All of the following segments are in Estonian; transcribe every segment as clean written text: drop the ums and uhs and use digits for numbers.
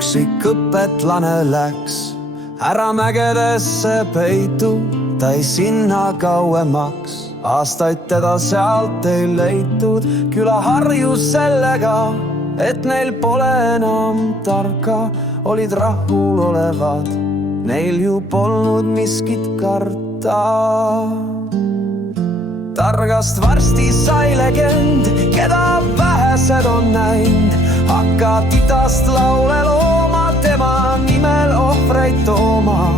üksik õpetlane läks ära mägedesse peitu, ta ei sinna kauemaks. Aastaid teda sealt ei leitud, küla harjus sellega, et neil pole enam tarka. Olid rahulolevad, neil ju polnud miskit karta. Targast varsti sai legend, keda vähesed on näinud. Hakka titast laule looma, tema nimel ohvreid tooma.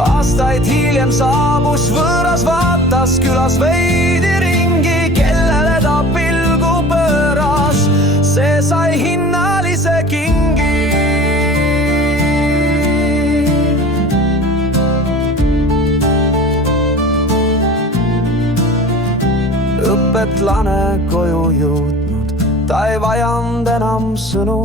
Aastaid hiljem saabus võõras, vaatas külas veidi ringi, kellele ta pilgu pööras, see sai hinnalise kingi. Õpetlane koju jõudnud, ta ei vajanud enam sõnu.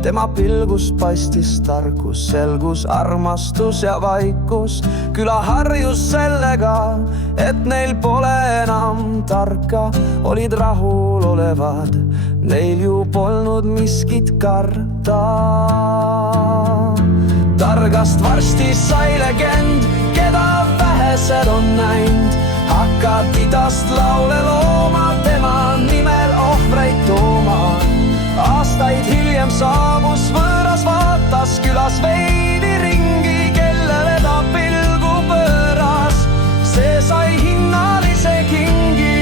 Tema pilgus paistis tarkus, selgus, armastus ja vaikus. Küla harjus sellega, et neil pole enam tarka. Olid rahulolevad, neil ju polnud miskit karta. Targast varsti sai legend, keda vähesed on näinud. Hakka titast laule looma, tema nimel ohvreid tooma. Aastaid hiljem saabus võõras, vaatas külas veidi ringi, kellele ta pilgu pööras, see sai hinnalise kingi.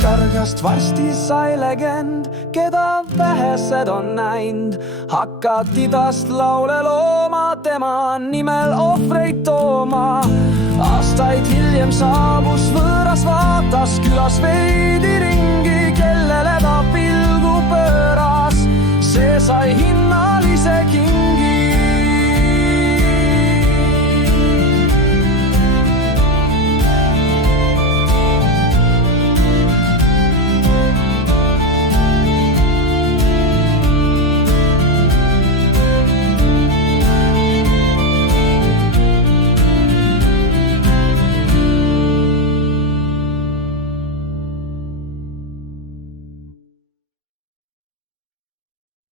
Targast varsti sai legend, keda vähesed on näinud. Hakka titast laule looma, tema nimel ohvreid tooma. Aastaid hiljem saabus võõras, vaatas külas veidi ringi, kellele ta pilgu pööras, see sai hinnalise kingi.